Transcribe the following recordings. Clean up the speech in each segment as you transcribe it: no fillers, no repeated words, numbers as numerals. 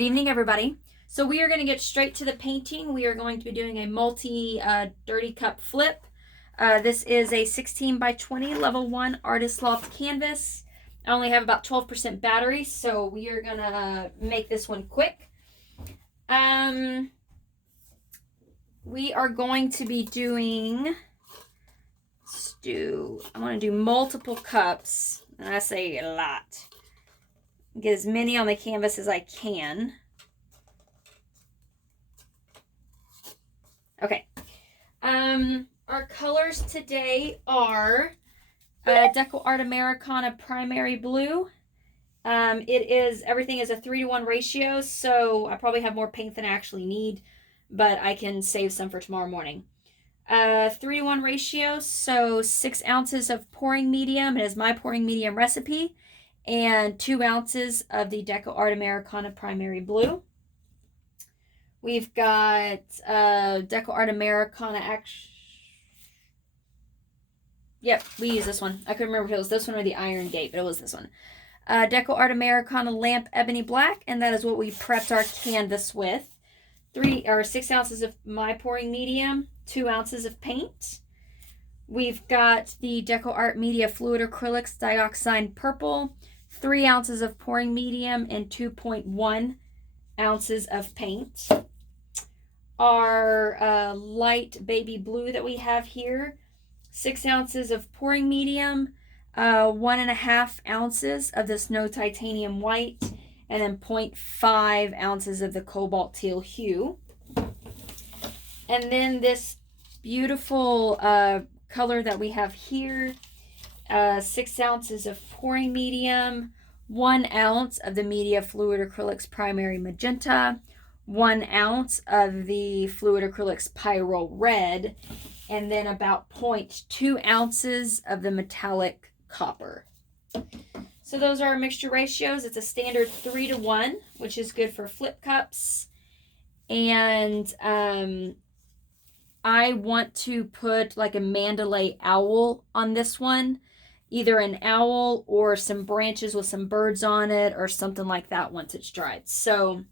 Good evening, everybody. So we are going to get straight to the painting. We are going to be doing a multi-dirty cup flip. This is a 16 by 20 level 1 Artist Loft canvas. I only have about 12% battery, so we are going to make this one quick. We are going to be doing I want to do multiple cups, and I say a lot. Get as many on the canvas as I can. Okay. Our colors today are DecoArt Americana Primary Blue. Everything is a 3-to-1 ratio, so I probably have more paint than I actually need, but I can save some for tomorrow morning. 3-to-1 ratio, so 6 ounces of pouring medium. It is my pouring medium recipe, and 2 ounces of the DecoArt Americana Primary Blue. We've got DecoArt Americana Yep, we use this one. I couldn't remember if it was this one or the Iron Gate, but it was this one. DecoArt Americana Lamp Ebony Black, and that is what we prepped our canvas with. 6 ounces of my pouring medium, 2 ounces of paint. We've got the DecoArt Media Fluid Acrylics Dioxine Purple, 3 ounces of pouring medium, and 2.1 ounces of paint. Our light baby blue that we have here, 6 ounces of pouring medium, 1.5 ounces of this No Titanium White, and then 0.5 ounces of the Cobalt Teal hue. And then this beautiful color that we have here, 6 ounces of pouring medium, 1 ounce of the Media Fluid Acrylics Primary Magenta, 1 ounce of the Fluid Acrylics Pyrolle Red, and then about 0.2 ounces of the metallic copper. So those are our mixture ratios. It's a standard 3-to-1, which is good for flip cups. And I want to put like a Mandalay owl on this one. Either an owl or some branches with some birds on it or something like that once it's dried. So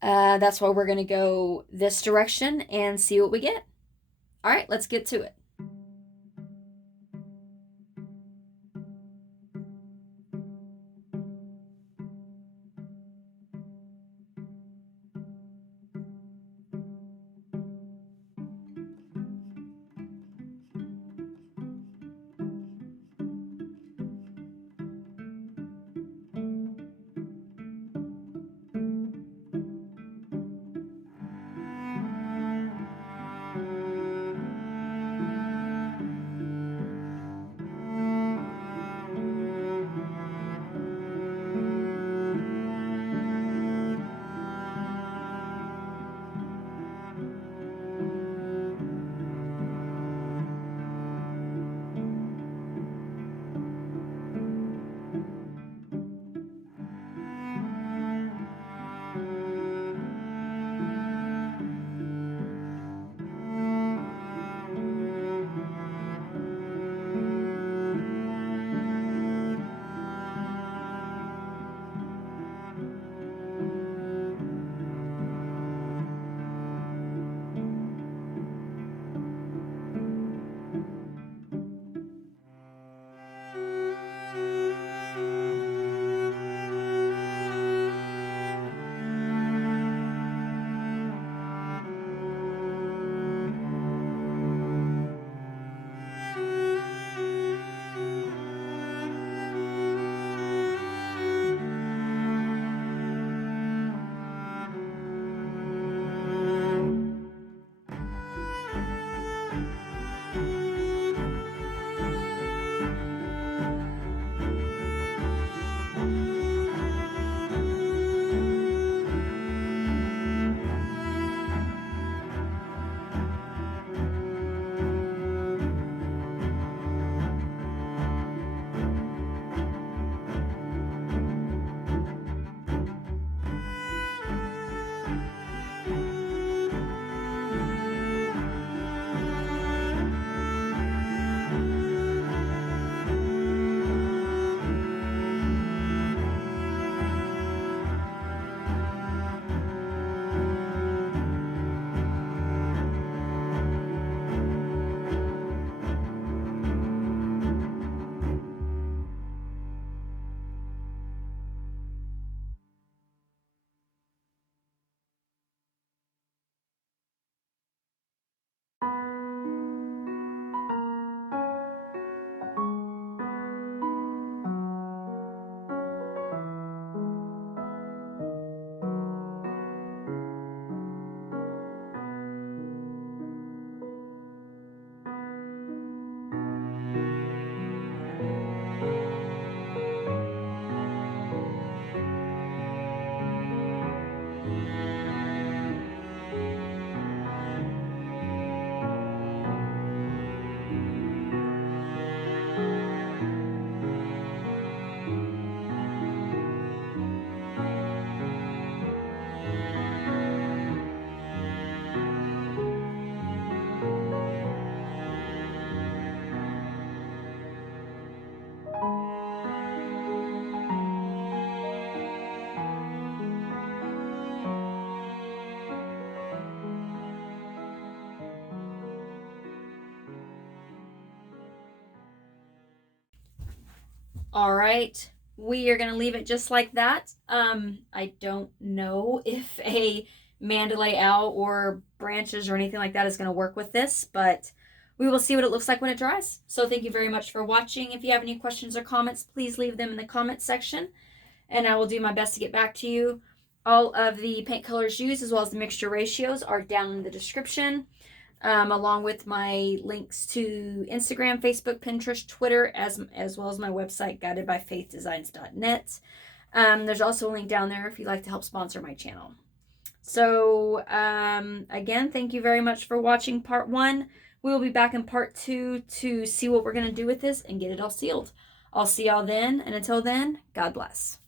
that's why we're going to go this direction and see what we get. All right, let's get to it. All right, we are going to leave it just like that. I don't know if a mandalay owl or branches or anything like that is going to work with this, but we will see what it looks like when it dries. So thank you very much for watching. If you have any questions or comments, please leave them in the comment section, and I will do my best to get back to you. All of the paint colors used, as well as the mixture ratios, are down in the description, along with my links to Instagram, Facebook, Pinterest, Twitter, as well as my website, guidedbyfaithdesigns.net. There's also a link down there if you'd like to help sponsor my channel. So, again, thank you very much for watching part 1. We will be back in part 2 to see what we're going to do with this and get it all sealed. I'll see y'all then, and until then, God bless.